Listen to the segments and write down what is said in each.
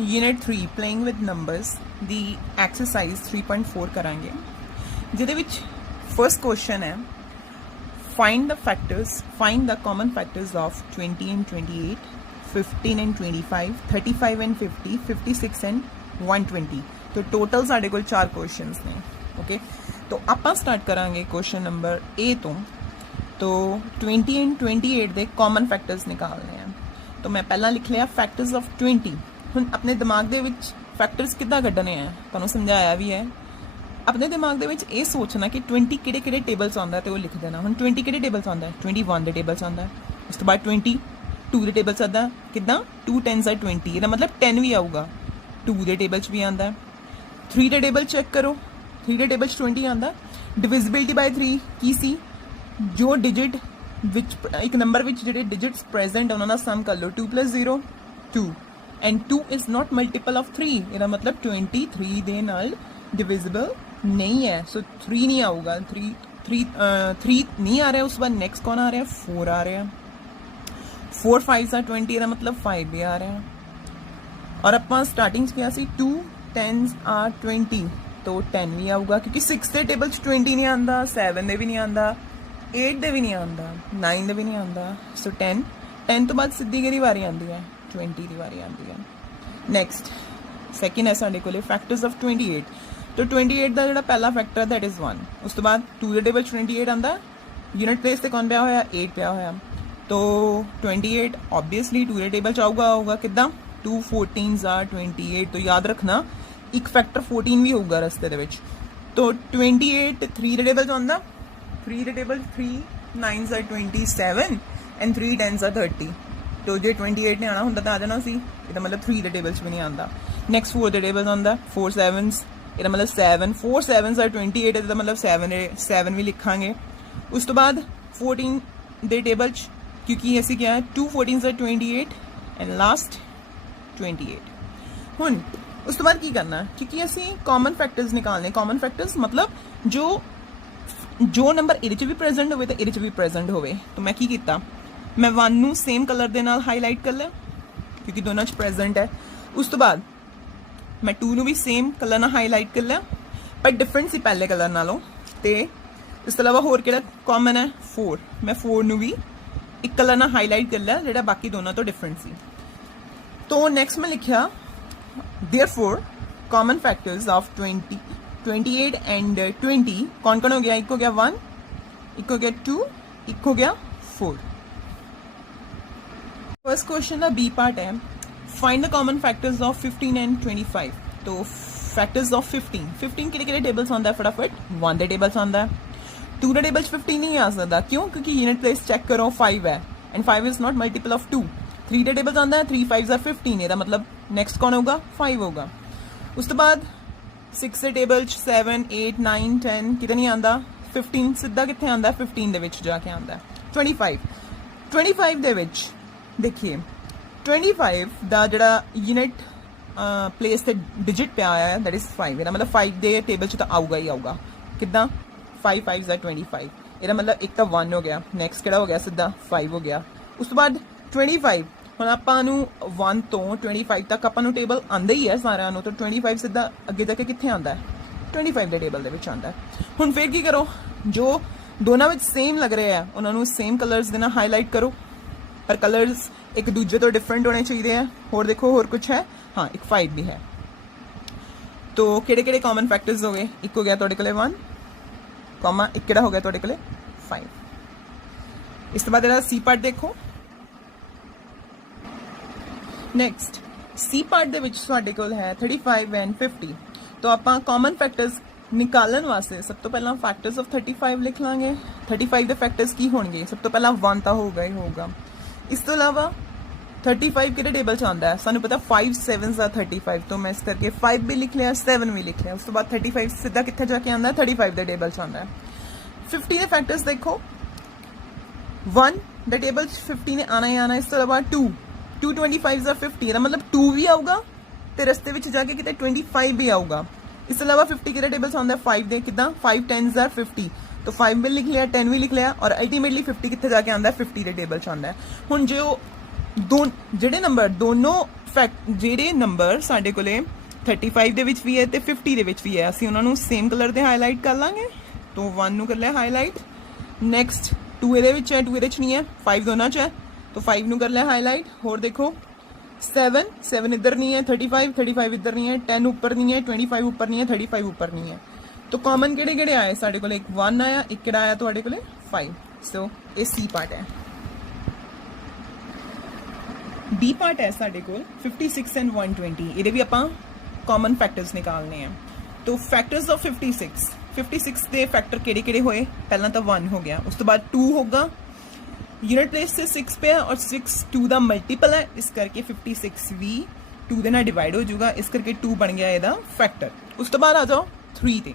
Unit 3 playing with numbers the exercise 3.4 करांगे जिहदे which first question है find the common factors of 20 and 28, 15 and 25, 35 and 50, 56 and 120। तो total साढ़े कोल 4 questions ने। Okay, तो आपां स्टार्ट करांगे क्वेश्चन नंबर ए तो 20 and 28 दे कॉमन फैक्टर्स निकालने हैं। तो मैं पहला लिख लिया फैक्टर्स ऑफ 20। हुण अपने दिमाग दे विच फैक्टर्स किद्दां कड्ढने हैं तुहानूं समझाया भी है। अपने दिमाग दे विच ये सोचना कि 20 किहड़े किहड़े टेबल्स आउंदा ते वो लिख देना। हुण 20 किहड़े टेबल्स आउंदा है, 21 दे टेबल्स आउंदा है। उस तो बाद 22 दे टेबल्स आउंदा किद्दां 2 10s are 20, इहदा मतलब 10 भी आऊगा। 2 दे टेबल च भी आंदा है। 3 दे टेबल चेक करो, 3 दे टेबल च 20 आंदा। डिविजिबिलिटी बाय 3 की सी, जो डिजिट विच एक नंबर विच जिहड़े डिजिट्स प्रेजेंट उन्हां दा सम कर लो। 2 + 0 2 and 2 is not multiple of 3, इहदा मतलब 23 दे नाल डिविजिबल नहीं है। सो 3 नहीं आऊगा। 3 नहीं आ रहा है। उस बाद नेक्स्ट कौन आ रहा है, 4 आ रहा है। 4 5s are 20, इहदा मतलब 5 भी आ रहा है। और अपन स्टार्टिंग किया सी 2 10s are 20, तो 10 भी आऊगा क्योंकि 6 दे टेबल च 20 नहीं आंदा, 7 दे भी नहीं आंदा, 8 दे भी नहीं आंदा, 9 दे भी नहीं आंदा। सो 10 तो बाद सीधी केहड़ी वारी आंदी है, 20 की वारी आती है। नैक्सट सैकेंड है साढ़े कोले फैक्टर्स ऑफ 28। तो 28 का जो पहला फैक्टर है दैट इज़ 1। उस तो बाद 2 दे टेबल 28 आता, यूनिट प्लेस से कौन पिया होया, 8 पिया होया। तो 28 ऑब्वियसली 2 दे टेबल च आऊगा किद्दां 2 14s are 28। तो याद रखना एक फैक्टर 14 भी होगा रस्ते दे विच। तो 28 3 दे टेबल च आंदा, 3 दे table 3 9s are 27 and 3 10s are 30। तो जो 28 ने आना होंदा तो आ जाना सी, इहदा मतलब 3 दे टेबल च भी नहीं आंदा। नैक्सट 4 दे टेबल आंदा, 4 7s, इहदा मतलब 7 4 7s are 28, इहदा मतलब 7 भी लिखांगे। उस तो बाद 14 दे टेबल च क्योंकि ऐसी क्या है 2 14s are 28 एंड लास्ट 28। हुण उस तो बाद की करना है क्योंकि असी कॉमन फैक्टर्स निकालने। कॉमन फैक्टर्स मतलब जो नंबर इहदे च भी प्रेजेंट होवे ते इहदे च भी प्रेजेंट होवे। तो मैं की कीता, मैं 1 नू सेम कलर दे नाल हाईलाइट कर लिया क्योंकि दोनों च प्रेजेंट है। उस तो बाद मैं 2 नू भी सेम कलर नाल हाईलाइट कर लिया पर डिफरेंट सी पहले कलर नालों। ते इस तो अलावा होर किहड़ा कॉमन है, 4। मैं 4 नू भी एक कलर नाल हाईलाइट कर लिया जिहड़ा बाकी दोनों तो डिफरेंट सी। तो नैक्सट मैं लिखिया therefore common factors of 20 28 and 20 कौन कौन हो गया, एक हो गया 1, एक हो गया 2, एक हो गया 4। फर्स्ट क्वेश्चन का बी पार्ट है find the common factors of 15 and 25। तो फैक्टर्स ऑफ 15 किहड़े टेबल्स आंदा है फटाफट, 1 दे टेबल्स आंदा है। 2 दे टेबल्स 15 नहीं आ सकता, क्यों, क्योंकि यूनिट प्लेस चेक करो 5 है and 5 is not multiple of 2। 3 they tables आंदा है, 3 5s are 15, इहदा मतलब नेक्स्ट कौन होगा, 5 होगा। उस तो बाद 6 दे टेबल 7 8 9 10 किते नहीं आंदा, 15 सीधा कित्थे आंदा, 15 दे विच जाके आंदा। 25 दे विच देखिए 25 दा जिहड़ा यूनिट प्लेस ते डिजिट पिया है दैट इज 5, इहदा मतलब 5 दे टेबल च तो आऊगा ही आऊगा। किद्दां 5 5s are 25, इहदा मतलब एक तो 1 हो गया, नैक्सट किहड़ा हो गया सीधा 5 हो गया। उस तो बाद 25 ਹੁਣ ਆਪਾਂ ਨੂੰ 1 ਤੋਂ 25 ਤੱਕ ਆਪਾਂ ਨੂੰ ਟੇਬਲ ਆਂਦਾ ਹੀ ਹੈ ਸਾਰਿਆਂ ਨੂੰ। ਤਾਂ 25 ਸਿੱਧਾ ਅੱਗੇ ਜਾ ਕੇ ਕਿੱਥੇ ਆਂਦਾ ਹੈ, 25 ਦੇ ਟੇਬਲ ਦੇ ਵਿੱਚ ਆਂਦਾ ਹੈ। ਹੁਣ ਫਿਰ ਕੀ ਕਰੋ, ਜੋ ਦੋਨਾਂ ਵਿੱਚ ਸੇਮ ਲੱਗ ਰਹੇ ਆ ਉਹਨਾਂ ਨੂੰ ਸੇਮ ਕਲਰਸ ਦੇ ਨਾਲ ਹਾਈਲਾਈਟ ਕਰੋ, ਪਰ ਕਲਰਸ ਇੱਕ ਦੂਜੇ ਤੋਂ ਡਿਫਰੈਂਟ ਹੋਣੇ ਚਾਹੀਦੇ ਆ। ਹੋਰ ਦੇਖੋ ਹੋਰ ਕੁਝ ਹੈ, ਹਾਂ ਇੱਕ 5 ਵੀ ਹੈ। तो ਕਿਹੜੇ ਕਾਮਨ ਫੈਕਟਰਸ ਹੋ ਗਏ, ਇੱਕ ਹੋ ਗਿਆ ਤੁਹਾਡੇ ਕੋਲੇ 1 ਕੌਮਾ ਇੱਕ ਕਿਹੜਾ ਹੋ ਗਿਆ ਤੁਹਾਡੇ ਕੋਲੇ 5। ਇਸ ਤੋਂ ਬਾਅਦ ਇਹਦਾ ਸੀ ਪਾਰਟ ਦੇਖੋ। ਨੈਕਸਟ ਸੀ ਪਾਰਟ ਦੇ ਵਿੱਚ ਤੁਹਾਡੇ ਕੋਲ ਹੈ 35 ਐਂਡ 50। तो ਆਪਾਂ ਕਾਮਨ ਫੈਕਟਰਸ ਨਿਕਾਲਣ ਵਾਸਤੇ ਸਭ ਤੋਂ ਪਹਿਲਾਂ ਫੈਕਟਰਸ ਆਫ 35 ਲਿਖ ਲਾਂਗੇ। 35 ਦੇ ਫੈਕਟਰਸ ਕੀ ਹੋਣਗੇ, ਸਭ ਤੋਂ ਪਹਿਲਾਂ 1 ਤਾਂ ਹੋਊਗਾ ਹੀ ਹੋਊਗਾ। ਇਸ ਤੋਂ ਇਲਾਵਾ 35 ਕਿਹੜੇ ਟੇਬਲ 'ਚ ਆਉਂਦਾ ਹੈ, ਸਾਨੂੰ ਪਤਾ 5 7s are 35, तो मैं इस करके 5 भी लिख लिया 7 भी लिख लिया। उस तो बाद 35 सीधा कितने जाके आंदा है, 35 के टेबल 'ਚ आंदा है। 50 के फैक्टर्स देखो, 1 ਦੇ टेबल 'ਚ 50 ने आना ही आना। इस तो अलावा 2 25s are 50, ਇਹਦਾ मतलब 2 भी आऊगा ਤੇ ਰਸਤੇ ਵਿੱਚ ਜਾ ਕੇ ਕਿਤੇ 25 भी आऊगा। इस तो अलावा 50 ਕਿਹੜੇ टेबल 'ਚ ਆਂਦਾ ਹੈ, 5 ਦੇ ਕਿਦਾਂ 5 10s are 50, तो 5 भी लिख लिया 10 भी लिख लिया। और अल्टीमेटली 50 कितने जाके आंदा है, 50 के टेबल 'ਚ आंदा है। ਹੁਣ जो ਜਿਹੜੇ ਨੰਬਰ ਦੋਨੋਂ ਜਿਹੜੇ ਨੰਬਰ ਸਾਡੇ ਕੋਲੇ 35 ਦੇ ਵਿੱਚ ਵੀ ਹੈ ਤੇ 50 ਦੇ ਵਿੱਚ ਵੀ ਹੈ ਅਸੀਂ ਉਹਨਾਂ ਨੂੰ ਸੇਮ ਕਲਰ ਦੇ ਹਾਈਲਾਈਟ ਕਰ ਲਾਂਗੇ। तो 1 ਨੂੰ ਕਰ ਲਿਆ ਹਾਈਲਾਈਟ। ਨੈਕਸਟ 2 ਇਹਦੇ ਵਿੱਚ ਹੈ, 2 ਇਹਦੇ 'ਚ ਨਹੀਂ ਹੈ, 5 ਦੋਨਾਂ 'ਚ ਹੈ तो 5 ਨੂੰ ਕਰ ਲਿਆ ਹਾਈਲਾਈਟ। ਹੋਰ ਦੇਖੋ 7 ਇੱਧਰ ਨਹੀਂ ਹੈ, 35 ਇੱਧਰ ਨਹੀਂ ਹੈ, 10 ਉੱਪਰ ਨਹੀਂ ਹੈ, 25 ਉੱਪਰ ਨਹੀਂ ਹੈ, 35 ਉੱਪਰ ਨਹੀਂ ਹੈ। तो कॉमन ਕਿਹੜੇ ਕਿਹੜੇ ਆਏ ਸਾਡੇ ਕੋਲੇ? ਇੱਕ 1 ਆਇਆ, ਇੱਕ ਕਿਹੜਾ ਆਇਆ ਤੁਹਾਡੇ ਕੋਲੇ 5। ਸੋ ਇਹ ਸੀ ਪਾਰਟ ਹੈ। डी पार्ट है साढ़े को 56 एंड 120 ਇਹਦੇ ਵੀ ਆਪਾਂ ਕਾਮਨ ਫੈਕਟਰਸ ਨਿਕਾਲਨੇ ਆ। तो फैक्टर्स ऑफ 56 ਦੇ ਫੈਕਟਰ ਕਿਹੜੇ ਕਿਹੜੇ ਹੋਏ? ਪਹਿਲਾਂ ਤਾਂ 1 ਹੋ ਗਿਆ, ਉਸ ਤੋਂ ਬਾਅਦ 2 ਹੋਗਾ, यूनिट प्लेस से 6 पे है और 6 2 ਦਾ ਮਲਟੀਪਲ है, इस करके 56 भी 2 ਦੇ ਨਾਲ डिवाइड हो जाऊगा, इस करके 2 बन गया ਇਹਦਾ फैक्टर। उस तो बाद आ जाओ 3 ਤੇ।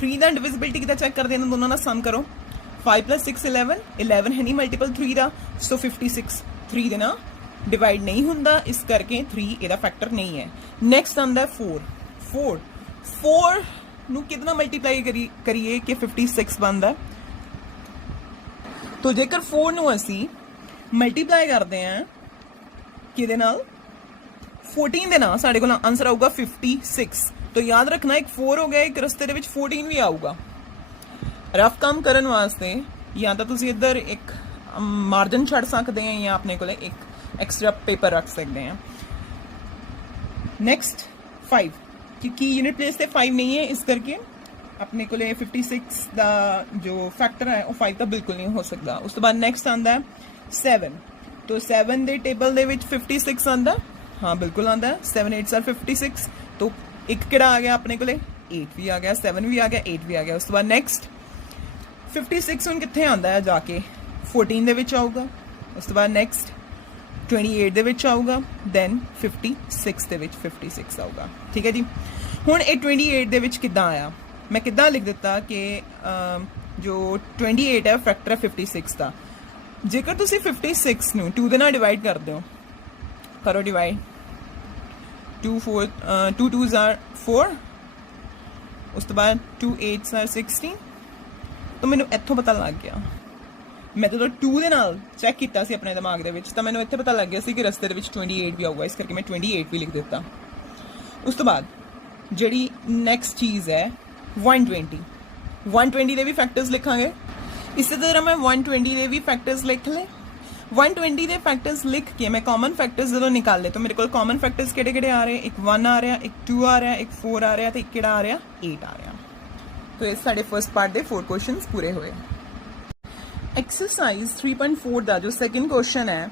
3 ਦਾ डिविजिबिलिटी कितना चेक कर देना, दोनों ना सम करो। 5 + 6 11 है नहीं मल्टीपल 3 ਦਾ, सो 56 3 ਦੇ ਨਾਲ डिवाइड नहीं ਹੁੰਦਾ, इस करके 3 ਇਹਦਾ फैक्टर नहीं है। नेक्स्ट आंदा 4 ਨੂੰ कितना मल्टीप्लाई करिए कि 56 बनता। तो जेकर 4 ਨੂੰ ਅਸੀਂ ਮਲਟੀਪਲਾਈ ਕਰਦੇ ਹਾਂ ਕਿਹਦੇ ਨਾਲ? 14 ਦੇ ਨਾਲ, ਸਾਡੇ ਕੋਲ ਆਨਸਰ ਆਊਗਾ 56। तो याद रखना एक 4 हो गया, एक रस्ते ਦੇ ਵਿੱਚ 14 ਵੀ ਆਊਗਾ। ਰਫ ਕੰਮ ਕਰਨ ਵਾਸਤੇ ਜਾਂ ਤਾਂ ਤੁਸੀਂ ਇੱਧਰ ਇੱਕ ਮਾਰਜਨ ਛੱਡ ਸਕਦੇ ਆ ਜਾਂ ਆਪਣੇ ਕੋਲੇ ਇੱਕ ਐਕਸਟਰਾ ਪੇਪਰ ਰੱਖ ਸਕਦੇ ਆ। नेक्स्ट 5 क्योंकि यूनिट प्लेस से 5 नहीं है, इस करके अपने को 56 का जो फैक्टर है वो 5 का बिल्कुल नहीं हो सकता। उस तो बाद नेक्स्ट आंदा है 7। तो 7 दे टेबल दे विच 56 आंदा, हाँ बिल्कुल आंदा है। 7 8 56। तो एक किड़ा आ गया अपने को 8 भी आ गया, 7 भी आ गया, 8 भी आ गया। उस तो बाद नेक्स्ट 56 हुण कित्थे आंदा है जाके 14 दे विच आऊगा। उस तो बाद नेक्स्ट 28 ਦੇ ਵਿੱਚ ਆਊਗਾ, ਦੈਨ 56 ਦੇ ਵਿੱਚ 56 ਆਊਗਾ। ਠੀਕ ਹੈ ਜੀ। ਹੁਣ ਇਹ 28 ਦੇ ਵਿੱਚ ਕਿੱਦਾਂ ਆਇਆ? ਮੈਂ ਕਿੱਦਾਂ ਲਿਖ ਦਿੱਤਾ ਕਿ ਜੋ 28 ਹੈ ਫੈਕਟਰ ਹੈ 56 ਦਾ। ਜੇਕਰ ਤੁਸੀਂ 56 ਨੂੰ 2 ਦੇ ਨਾਲ ਡਿਵਾਈਡ ਕਰਦੇ ਹੋ, ਕਰੋ ਡਿਵਾਈਡ, 2 2s are 4, ਉਸ ਤੋਂ ਬਾਅਦ 2 8s are 16। ਤਾਂ ਮੈਨੂੰ ਇੱਥੋਂ ਪਤਾ ਲੱਗ ਗਿਆ, मैं तो 2 ਦੇ ਨਾਲ ਚੈੱਕ ਕੀਤਾ ਸੀ ਆਪਣੇ ਦਿਮਾਗ ਦੇ ਵਿੱਚ, ਤਾਂ ਮੈਨੂੰ ਇੱਥੇ ਪਤਾ ਲੱਗ ਗਿਆ ਸੀ ਕਿ ਰਸਤੇ ਦੇ ਵਿੱਚ 28 ਵੀ ਆਊਗਾ, ਇਸ ਕਰਕੇ ਮੈਂ 28 ਵੀ ਲਿਖ ਦਿੱਤਾ। ਉਸ ਤੋਂ ਬਾਅਦ ਜਿਹੜੀ ਨੈਕਸਟ ਚੀਜ਼ ਹੈ 120 ਦੇ ਵੀ ਫੈਕਟਰਸ ਲਿਖਾਂਗੇ। ਇਸੇ ਤਰ੍ਹਾਂ ਮੈਂ 120 ਦੇ ਵੀ ਫੈਕਟਰਸ ਲਿਖ ਲਏ। 120 ਦੇ ਫੈਕਟਰਸ ਲਿਖ ਕੇ ਮੈਂ ਕਾਮਨ ਫੈਕਟਰਸ ਜਦੋਂ ਨਿਕਾਲੇ ਤਾਂ ਮੇਰੇ ਕੋਲ ਕਾਮਨ ਫੈਕਟਰਸ ਕਿਹੜੇ ਕਿਹੜੇ ਆ ਰਹੇ? ਇੱਕ 1 ਆ ਰਿਹਾ, ਇੱਕ 2 ਆ ਰਿਹਾ, ਇੱਕ 4 ਆ ਰਿਹਾ ਤੇ ਇੱਕ ਕਿਹੜਾ ਆ ਰਿਹਾ? 8 ਆ ਰਿਹਾ। ਤਾਂ ਇਹ ਸਾਡੇ ਫਰਸਟ ਪਾਰਟ ਦੇ 4 ਕੁਐਸਚਨਸ ਪੂਰੇ ਹੋਏ। एक्सरसाइज 3.4 ਦਾ ਜੋ ਸੈਕੰਡ ਕੁਐਸਚਨ ਹੈ,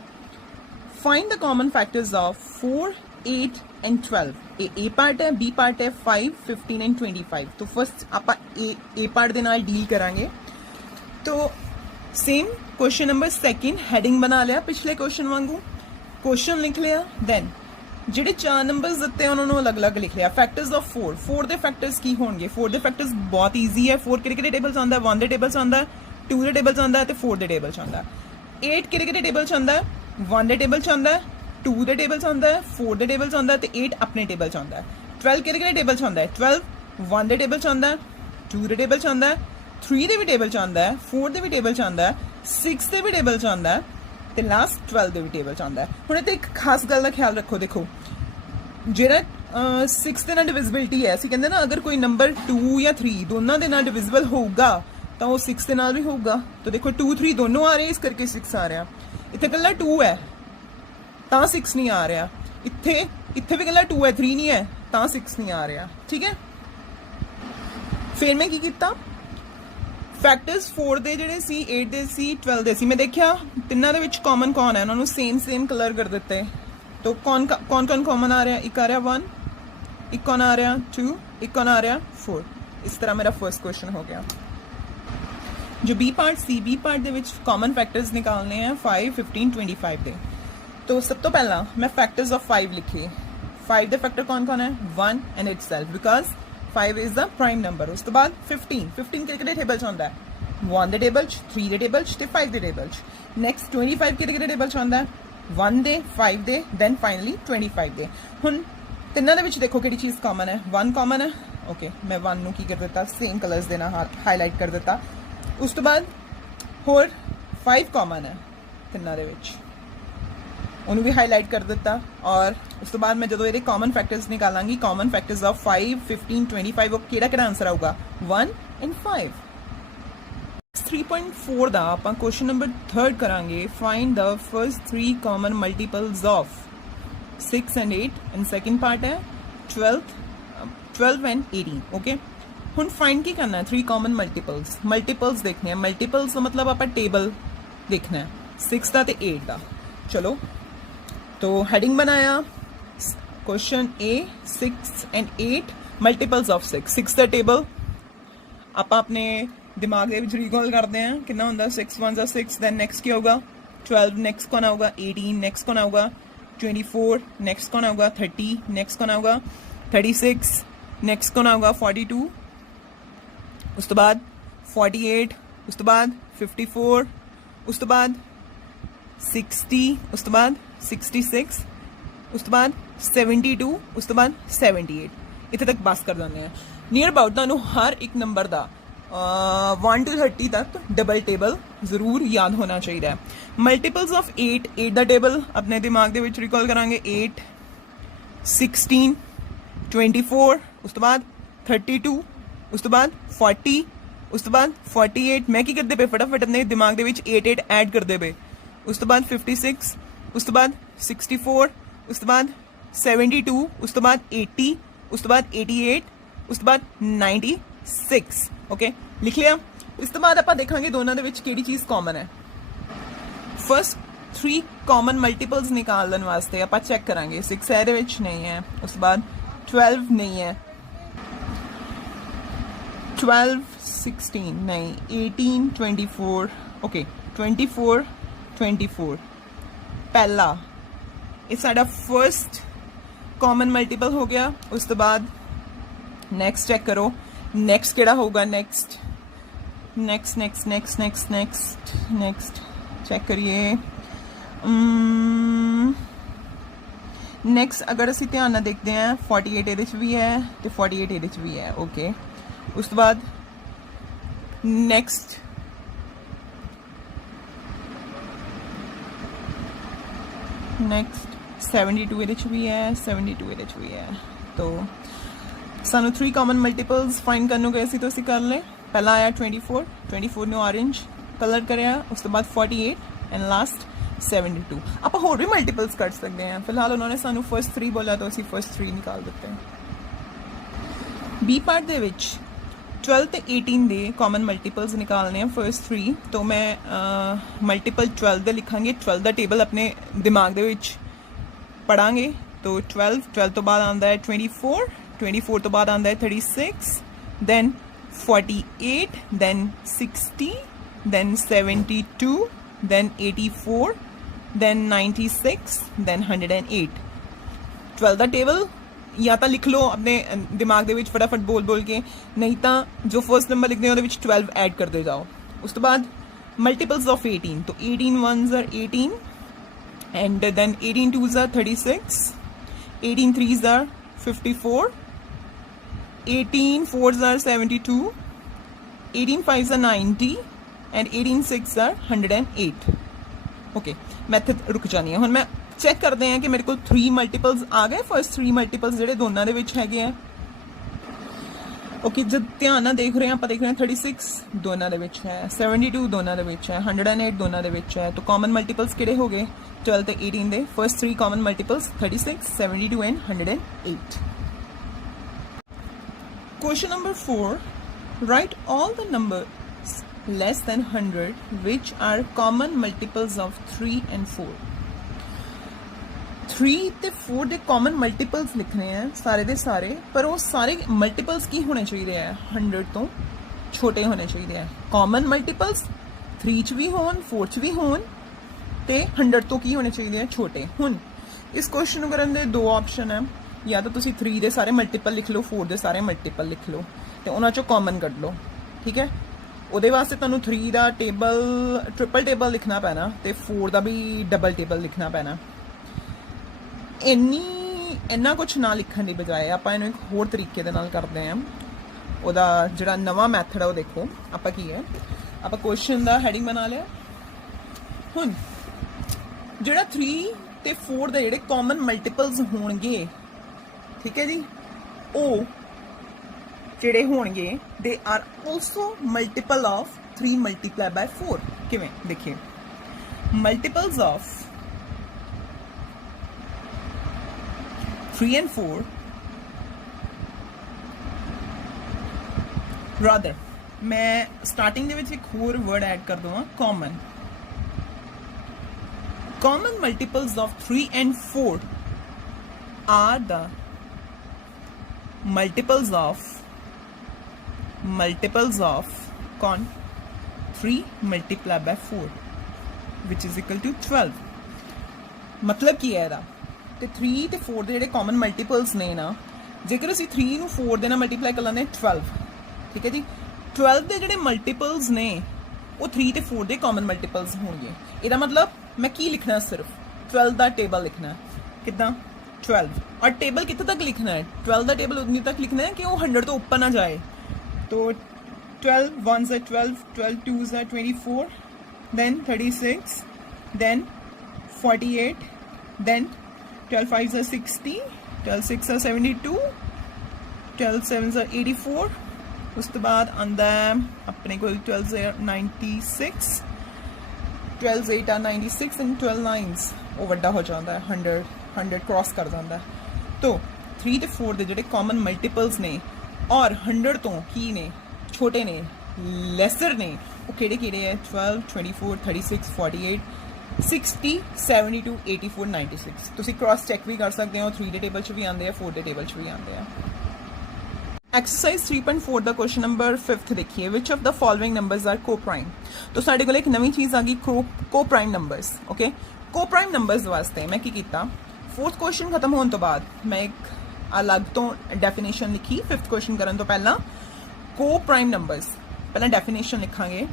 find the common factors of 4 8 and 12। A part है, बी पार्ट है 5 15 एंड 25। तो फर्स्ट ਆਪਾਂ ए पार्ट ਦੇ ਨਾਲ ਡੀਲ ਕਰਾਂਗੇ। तो same question number second heading बना लिया पिछले क्वेश्चन वांगू, क्वेश्चन लिख लिया, देन ਜਿਹੜੇ 4 ਨੰਬਰਸ ਦਿੱਤੇ ਉਹਨਾਂ ਨੂੰ ਅਲੱਗ-ਅਲੱਗ ਲਿਖ ਲਿਆ। ਫੈਕਟਰਸ ਆਫ 4 ਦੇ ਫੈਕਟਰਸ ਕੀ ਹੋਣਗੇ? 4 ਦੇ ਫੈਕਟਰਸ ਬਹੁਤ ਈਜ਼ੀ ਹੈ। 4 ਕਿਹੜੇ ਟੇਬਲਸ ਆਉਂਦਾ? 1 ਦੇ ਟੇਬਲਸ ਆਉਂਦਾ, 2 ਦੇ ਟੇਬਲ 'ਚ ਆਉਂਦਾ ਤੇ 4 ਦੇ ਟੇਬਲ 'ਚ ਆਉਂਦਾ। 8 ਕਿਹੜੇ ਟੇਬਲ 'ਚ ਆਉਂਦਾ? 1 ਦੇ ਟੇਬਲ 'ਚ ਆਉਂਦਾ, 2 ਦੇ ਟੇਬਲ 'ਚ ਆਉਂਦਾ, 4 ਦੇ ਟੇਬਲ 'ਚ ਆਉਂਦਾ ਤੇ 8 ਆਪਣੇ ਟੇਬਲ 'ਚ ਆਉਂਦਾ। 12 ਕਿਹੜੇ ਟੇਬਲ 'ਚ ਆਉਂਦਾ? 12 1 ਦੇ ਟੇਬਲ 'ਚ ਆਉਂਦਾ, 2 ਦੇ ਟੇਬਲ 'ਚ ਆਉਂਦਾ, 3 ਦੇ ਵੀ ਟੇਬਲ 'ਚ ਆਉਂਦਾ, 4 ਦੇ ਵੀ ਟੇਬਲ 'ਚ ਆਉਂਦਾ, 6 ਦੇ ਵੀ ਟੇਬਲ 'ਚ ਆਉਂਦਾ ਤੇ ਲਾਸਟ 12 ਦੇ ਵੀ ਟੇਬਲ 'ਚ ਆਉਂਦਾ। ਹੁਣ ਇੱਥੇ ਇੱਕ ਖਾਸ ਗੱਲ ਦਾ ਖਿਆਲ ਰੱਖੋ, ਦੇਖੋ ਜਿਹੜਾ 6 ਦੇ ਨਾਲ ਡਿਵਿਜ਼ਿਬਿਲਿਟੀ ਹੈ, ਅਸੀਂ ਕਹਿੰਦੇ ਨਾ ਅਗਰ ਕੋਈ ਨੰਬਰ 2 ਜਾਂ 3 ਦੋਨਾਂ ਦੇ ਨਾਲ ਡਿਵਿਜ਼ੀਬਲ ਹੋਊਗਾ ਤਾਂ ਉਹ 6 ਦੇ ਨਾਲ ਵੀ ਹੋਊਗਾ। ਤਾਂ ਦੇਖੋ 2 3 ਦੋਨੋਂ ਆ ਰਹੇ, ਇਸ ਕਰਕੇ 6 ਆ ਰਿਹਾ। ਇੱਥੇ ਇਕੱਲਾ 2 ਹੈ ਤਾਂ 6 ਨਹੀਂ ਆ ਰਿਹਾ, ਇੱਥੇ ਵੀ ਇਕੱਲਾ 2 ਹੈ 3 ਨਹੀਂ ਹੈ ਤਾਂ 6 ਨਹੀਂ ਆ ਰਿਹਾ। ਠੀਕ ਹੈ, ਫਿਰ ਮੈਂ ਕੀ ਕੀਤਾ, ਫੈਕਟਰਸ 4 ਦੇ ਜਿਹੜੇ ਸੀ, 8 ਦੇ ਸੀ, 12 ਦੇ ਸੀ, ਮੈਂ ਦੇਖਿਆ ਤਿੰਨਾਂ ਦੇ ਵਿੱਚ ਕਾਮਨ ਕੌਣ ਹੈ, ਉਹਨਾਂ ਨੂੰ ਸੇਮ ਕਲਰ ਕਰ ਦਿੱਤੇ। तो कौन कॉमन आ रहा है? एक आ रहा 1, एक कौन आ रहा 2, एक कौन आ रहा 4। इस तरह मेरा फर्स्ट क्वेश्चन हो गया। जो B part C, B part दे विच कॉमन फैक्टर्स निकालने हैं 5 15 25 दे। तो सब तो पहला मैं फैक्टर्स ऑफ 5 लिखी। 5 दे फैक्टर कौन कौन है? 1 and itself, because 5 is the prime number. उस तो बाद 15 किहड़े टेबल च आंदा है? 1 दे टेबल च, 3 दे टेबल च ते 5 दे टेबल च। नेक्स्ट 25 किहड़े टेबल च आंदा है? 1 ਦੇ, 5 ਦੇ, ਦੈਨ ਫਾਈਨਲੀ 25 ਦੇ। ਹੁਣ ਤਿੰਨਾਂ ਦੇ ਵਿੱਚ ਦੇਖੋ ਕਿਹੜੀ ਚੀਜ਼ ਕਾਮਨ ਹੈ? 1 ਕਾਮਨ ਹੈ। ਓਕੇ, ਮੈਂ 1 ਨੂੰ ਕੀ ਕਰ ਦਿੱਤਾ? ਸੇਮ ਕਲਰਸ ਦੇ ਨਾਲ ਹਾਈਲਾਈਟ ਕਰ ਦਿੱਤਾ। ਉਸ ਤੋਂ ਬਾਅਦ ਹੋਰ 5 ਕਾਮਨ ਹੈ ਤਿੰਨਾਂ ਦੇ ਵਿੱਚ। ਉਹਨੂੰ ਵੀ ਹਾਈਲਾਈਟ ਕਰ ਦਿੱਤਾ। ਔਰ ਉਸ ਤੋਂ ਬਾਅਦ ਮੈਂ ਜਦੋਂ ਇਹਦੇ ਕਾਮਨ ਫੈਕਟਰਸ ਨਿਕਾਲਾਂਗੀ, ਕਾਮਨ ਫੈਕਟਰਸ ਆਫ 5, 15, 25, ਉਹ ਕਿਹੜਾ ਕਿਹੜਾ ਆਂਸਰ ਆਊਗਾ 1 and 5। 3.4 ਦਾ ਆਪਾਂ ਕੁਐਸਚਨ ਨੰਬਰ 3 ਕਰਾਂਗੇ। Find the first 3 common multiples of 6 and 8 and second part ਹੈ 12 and 18। ਓਕੇ, ਹੁਣ ਫਾਈਂਡ ਕੀ ਕਰਨਾ ਹੈ 3 ਕਾਮਨ ਮਲਟੀਪਲਸ ਦੇਖਣੇ ਆ। ਮਲਟੀਪਲਸ ਦਾ ਮਤਲਬ ਆਪਾਂ ਟੇਬਲ ਦੇਖਣਾ ਹੈ 6 ਦਾ ਤੇ 8 ਦਾ। ਚਲੋ, तो हेडिंग बनाया question A 6 and 8 multiples of 6 the table ਆਪਾਂ ਆਪਣੇ ਦਿਮਾਗ ਦੇ ਵਿੱਚ ਰੀਕਾਲ ਕਰਦੇ ਹਾਂ। ਕਿੰਨਾ ਹੁੰਦਾ 6 1 6 ਦੈਨ ਨੈਕਸਟ ਕੀ ਹੋਊਗਾ 12, ਨੈਕਸਟ ਕੌਣ ਆਊਗਾ 18, ਨੈਕਸਟ ਕੌਣ ਆਊਗਾ 24, ਨੈਕਸਟ ਕੌਣ ਆਊਗਾ 30, ਨੈਕਸਟ ਕੌਣ ਆਊਗਾ 36, ਨੈਕਸਟ ਕੌਣ ਆਊਗਾ 42, ਉਸ ਤੋਂ ਬਾਅਦ 48, ਉਸ ਤੋਂ ਬਾਅਦ 54, ਉਸ ਤੋਂ ਬਾਅਦ 60, ਉਸ ਤੋਂ ਬਾਅਦ 66, ਉਸ ਤੋਂ ਬਾਅਦ 72, ਉਸ ਤੋਂ ਬਾਅਦ 78। ਇੱਥੇ ਤੱਕ ਬਸ ਕਰ ਦਿੰਦੇ ਆ। ਨੀਅਰ ਅਬਾਊਟ ਤੁਹਾਨੂੰ ਹਰ ਇੱਕ ਨੰਬਰ ਦਾ 1 to 30 ਤੱਕ ਡਬਲ ਟੇਬਲ ਜ਼ਰੂਰ ਯਾਦ ਹੋਣਾ ਚਾਹੀਦਾ ਹੈ। ਮਲਟੀਪਲਸ ਆਫ 8 ਦਾ ਟੇਬਲ ਆਪਣੇ ਦਿਮਾਗ ਦੇ ਵਿੱਚ ਰਿਕਾਲ ਕਰਾਂਗੇ 8, 16, 24, ਉਸ ਤੋਂ ਬਾਅਦ 32, ਉਸ ਤੋਂ ਬਾਅਦ 40, ਉਸ ਤੋਂ ਬਾਅਦ 48। ਮੈਂ ਕੀ ਕਰਦੇ ਪਏ ਫਟਾਫਟ ਆਪਣੇ ਦਿਮਾਗ ਦੇ ਵਿੱਚ 8 ਐਡ ਕਰਦੇ ਪਏ। ਉਸ ਤੋਂ ਬਾਅਦ 56, ਉਸ ਤੋਂ ਬਾਅਦ 64, ਉਸ ਤੋਂ ਬਾਅਦ 72, ਉਸ ਤੋਂ ਬਾਅਦ 80, ਉਸ ਤੋਂ ਬਾਅਦ 88, ਉਸ ਤੋਂ ਬਾਅਦ 96। ਓਕੇ, ਲਿਖ ਲਿਆ। ਇਸ ਤੋਂ ਬਾਅਦ ਆਪਾਂ ਦੇਖਾਂਗੇ ਦੋਨਾਂ ਦੇ ਵਿੱਚ ਕਿਹੜੀ ਚੀਜ਼ ਕਾਮਨ ਹੈ। ਫਸਟ 3 ਕਾਮਨ ਮਲਟੀਪਲਸ ਨਿਕਾਲਣ ਵਾਸਤੇ ਆਪਾਂ ਚੈੱਕ ਕਰਾਂਗੇ 6 ਇਹਦੇ ਵਿੱਚ ਨਹੀਂ ਹੈ, ਉਸ ਤੋਂ ਬਾਅਦ 12 ਨਹੀਂ ਹੈ, 12 16 ਨਹੀਂ, 18 24, ਓਕੇ 24 24 ਪਹਿਲਾ ਇਹ ਸਾਡਾ ਫਰਸਟ ਕਾਮਨ ਮਲਟੀਪਲ ਹੋ ਗਿਆ। ਉਸ ਤੋਂ ਬਾਅਦ ਨੈਕਸਟ ਚੈੱਕ ਕਰੋ ਨੈਕਸਟ ਕਿਹੜਾ ਹੋਊਗਾ। ਨੈਕਸਟ ਚੈੱਕ ਕਰੀਏ। ਨੈਕਸਟ ਅਗਰ ਅਸੀਂ ਧਿਆਨ ਨਾਲ ਦੇਖਦੇ ਹਾਂ 48 ਇਹਦੇ 'ਚ ਵੀ ਹੈ ਤੇ 48 ਇਹਦੇ 'ਚ ਵੀ ਹੈ। ਓਕੇ, ਉਸ ਤੋਂ ਬਾਅਦ ਨੈਕਸਟ ਨੈਕਸਟ 72 ਇਹਦੇ 'ਚ ਵੀ ਹੈ, 72 ਇਹਦੇ 'ਚ ਵੀ ਹੈ। ਤੋ ਸਾਨੂੰ 3 ਕਾਮਨ ਮਲਟੀਪਲਸ ਫਾਈਂਡ ਕਰਨ ਨੂੰ ਗਏ ਸੀ, ਤੁਸੀਂ ਕਰ ਲਏ। ਪਹਿਲਾ ਆਇਆ 24 ਨੂੰ ਔਰੇਂਜ ਕਲਰ ਕਰਿਆ, ਉਸ ਤੋਂ ਬਾਅਦ 48 ਐਂਡ ਲਾਸਟ 72। ਆਪਾਂ ਹੋਰ ਵੀ ਮਲਟੀਪਲਸ ਕਰ ਸਕਦੇ ਹਾਂ। ਫਿਲਹਾਲ ਉਹਨਾਂ ਨੇ ਸਾਨੂੰ ਫਸਟ 3 ਬੋਲਿਆ ਤਾਂ ਅਸੀਂ ਫਸਟ 3 ਨਿਕਾਲ ਦਿੱਤੇ। ਬੀ ਪਾਰਟ ਦੇ ਵਿੱਚ 12 ਤੇ 18 ਦੇ ਕਾਮਨ ਮਲਟੀਪਲਸ ਨਿਕਾਲਨੇ ਆ ਫਸਟ 3। तो मैं मल्टीपल 12 ਦੇ ਲਿਖਾਂਗੇ। 12 ਦਾ ਟੇਬਲ ਆਪਣੇ ਦਿਮਾਗ ਦੇ ਵਿੱਚ ਪੜਾਂਗੇ। तो 12 ਤੋਂ ਬਾਅਦ ਆਉਂਦਾ ਹੈ 24 ਤੋਂ ਬਾਅਦ ਆਉਂਦਾ ਹੈ 36, then 48, then 60, then 72, then 84, then 96, then 108। 12 ਦਾ ਟੇਬਲ ਜਾਂ ਤਾਂ ਲਿਖ ਲਓ ਆਪਣੇ ਦਿਮਾਗ ਦੇ ਵਿੱਚ ਫਟਾਫਟ ਬੋਲ ਕੇ, ਨਹੀਂ ਤਾਂ ਜੋ ਫਰਸਟ ਨੰਬਰ ਲਿਖਦੇ ਉਹਦੇ ਵਿੱਚ 12 ਐਡ ਕਰਦੇ ਜਾਓ। ਉਸ ਤੋਂ ਬਾਅਦ ਮਲਟੀਪਲਸ ਆਫ 18, तो 18 1s are 18 and then 18 2s are 36, 18 3s are 54, 18 4s are 72, 18 5s are 90 and 18 6s are 108। Okay, method रुक जानी है। ਹੁਣ ਮੈਂ ਚੈੱਕ ਕਰਦੇ ਹਾਂ ਕਿ ਮੇਰੇ ਕੋਲ 3 ਮਲਟੀਪਲਸ ਆ ਗਏ। ਫਸਟ 3 ਮਲਟੀਪਲਸ ਜਿਹੜੇ ਦੋਨਾਂ ਦੇ ਵਿੱਚ ਹੈਗੇ ਆ। ਓਕੇ, ਜਦ ਧਿਆਨ ਨਾਲ ਦੇਖ ਰਹੇ ਹਾਂ ਆਪਾਂ ਦੇਖ ਰਹੇ ਹਾਂ 36 ਦੋਨਾਂ ਦੇ ਵਿੱਚ ਹੈ, 72 ਦੋਨਾਂ ਦੇ ਵਿੱਚ ਹੈ, 108 ਦੋਨਾਂ ਦੇ ਵਿੱਚ ਹੈ। ਤਾਂ ਕਾਮਨ ਮਲਟੀਪਲਸ ਕਿਹੜੇ ਹੋ ਗਏ 12 ਤੇ 18 ਦੇ। First 3 common multiples 36, 72 and 108। Question number 4, write all the numbers less than 100 which are common multiples of 3 and 4। 3 ਤੇ 4 ਦੇ ਕਾਮਨ ਮਲਟੀਪਲਸ ਲਿਖਣੇ ਆ ਸਾਰੇ ਦੇ ਸਾਰੇ, ਪਰ ਉਹ ਸਾਰੇ ਮਲਟੀਪਲਸ ਕੀ ਹੋਣੇ ਚਾਹੀਦੇ ਆ 100 ਤੋਂ ਛੋਟੇ ਹੋਣੇ ਚਾਹੀਦੇ ਆ। ਕਾਮਨ ਮਲਟੀਪਲਸ 3 ਚ ਵੀ ਹੋਣ 4 ਚ ਵੀ ਹੋਣ ਤੇ 100 ਤੋਂ ਕੀ ਹੋਣੇ ਚਾਹੀਦੇ ਆ ਛੋਟੇ। ਹੁਣ ਇਸ ਕੁਐਸਚਨ ਨੂੰ ਕਰਨ ਦੇ ਦੋ ਆਪਸ਼ਨ ਹੈ, ਜਾਂ ਤਾਂ ਤੁਸੀਂ 3 ਦੇ ਸਾਰੇ ਮਲਟੀਪਲ ਲਿਖ ਲਓ, 4 ਦੇ ਸਾਰੇ ਮਲਟੀਪਲ ਲਿਖ ਲਓ ਤੇ ਉਹਨਾਂ ਚੋਂ ਕਾਮਨ ਕੱਢ ਲਓ। ਠੀਕ ਹੈ, ਉਹਦੇ ਵਾਸਤੇ ਤੁਹਾਨੂੰ 3 ਦਾ ਟੇਬਲ ਟ੍ਰਿਪਲ ਟੇਬਲ ਲਿਖਣਾ ਪੈਣਾ ਤੇ 4 ਦਾ ਵੀ ਡਬਲ ਟੇਬਲ ਲਿਖਣਾ ਪੈਣਾ। ਇੰਨਾ ਕੁਛ ਨਾ ਲਿਖਣ ਦੀ ਬਜਾਏ ਆਪਾਂ ਇਹਨੂੰ ਇੱਕ ਹੋਰ ਤਰੀਕੇ ਦੇ ਨਾਲ ਕਰਦੇ ਹਾਂ। ਉਹਦਾ ਜਿਹੜਾ ਨਵਾਂ ਮੈਥਡ ਆ ਉਹ ਦੇਖੋ ਆਪਾਂ ਕੀ ਹੈ। ਆਪਾਂ ਕੁਐਸਚਨ ਦਾ ਹੈਡਿੰਗ ਬਣਾ ਲਿਆ। ਹੁਣ ਜਿਹੜਾ 3 ਤੇ 4 ਦੇ ਜਿਹੜੇ ਕਾਮਨ ਮਲਟੀਪਲਸ ਹੋਣਗੇ, ਠੀਕ ਹੈ ਜੀ, ਉਹ ਜਿਹੜੇ ਹੋਣਗੇ they are also multiple of 3 multiply by 4। ਕਿਵੇਂ ਦੇਖੀਏ, ਮਲਟੀਪਲਸ ਆਫ 3 and 4 ਰਾਦਰ ਮੈਂ ਸਟਾਰਟਿੰਗ ਦੇ ਵਿੱਚ ਇੱਕ ਹੋਰ ਵਰਡ ਐਡ ਕਰ ਦਵਾਂ, common. Common multiples of 3 and 4 are the multiples of 3 multiplied by 4 which is equal to 12। मतलब ਕੀ ਹੈ ਇਹਦਾ, ਤੇ 3 ਤੇ 4 ਦੇ ਜਿਹੜੇ ਕਾਮਨ ਮਲਟੀਪਲਸ ਨੇ ਨਾ, ਜੇਕਰ ਅਸੀਂ 3 ਨੂੰ 4 ਦੇ ਨਾਲ ਮਲਟੀਪਲਾਈ ਕਰ ਲੈਂਦੇ 12, ਠੀਕ ਹੈ ਜੀ, 12 ਦੇ ਜਿਹੜੇ ਮਲਟੀਪਲਸ ਨੇ ਉਹ 3 ਤੇ 4 ਦੇ ਕਾਮਨ ਮਲਟੀਪਲਸ ਹੋਣਗੇ। ਇਹਦਾ ਮਤਲਬ मैं की लिखना, सिर्फ 12 का टेबल लिखना है। कितना 12, और टेबल कितने तक लिखना है, 12 का टेबल उतनी तक लिखना है कि वो 100 तो ऊपर ना जाए। तो 12 1s are 12, 12 2s are 24, then 36, then 48, then 12 5s are 60, 12 6 are 72, 12 7s are 84। उस तो बाद आंदा अपने को 12 are 96, 12 8 are 96 and 12 9s ਉਹ ਵੱਡਾ ਹੋ ਜਾਂਦਾ ਹੈ, 100 ਕ੍ਰਾਸ ਕਰ ਜਾਂਦਾ ਹੈ। तो 3 ਤੇ 4 ਦੇ ਜਿਹੜੇ ਕਾਮਨ ਮਲਟੀਪਲਸ ਨੇ ਔਰ 100 ਤੋਂ ਕੀ ਨੇ, ਛੋਟੇ ਨੇ, ਲੈਸਰ ਨੇ, ਉਹ ਕਿਹੜੇ ਕਿਹੜੇ ਹੈ, 12 24 36 48 60 72 84 96। ਤੁਸੀਂ ਕ੍ਰਾਸ ਚੈੱਕ ਵੀ ਕਰ ਸਕਦੇ ਹੋ, 3 ਦੇ ਟੇਬਲ 'ਚ ਵੀ ਆਉਂਦੇ ਆ, 4 ਦੇ ਟੇਬਲ 'ਚ ਵੀ ਆਉਂਦੇ ਆ। एक्सरसाइज 3.4 ਦਾ क्वेश्चन नंबर 5 देखिए, which of the following numbers are coprime. तो साढ़े को एक नवी चीज़ आ गई, coprime numbers. Okay, coprime numbers वास्ते मैं की कीता, 4th क्वेश्चन खत्म होने तो बाद मैं एक अलग तो डेफिनेशन लिखी। 5th क्वेश्चन करने तो पहला को प्राइम नंबर्स पहला डेफिनेशन लिखांगे,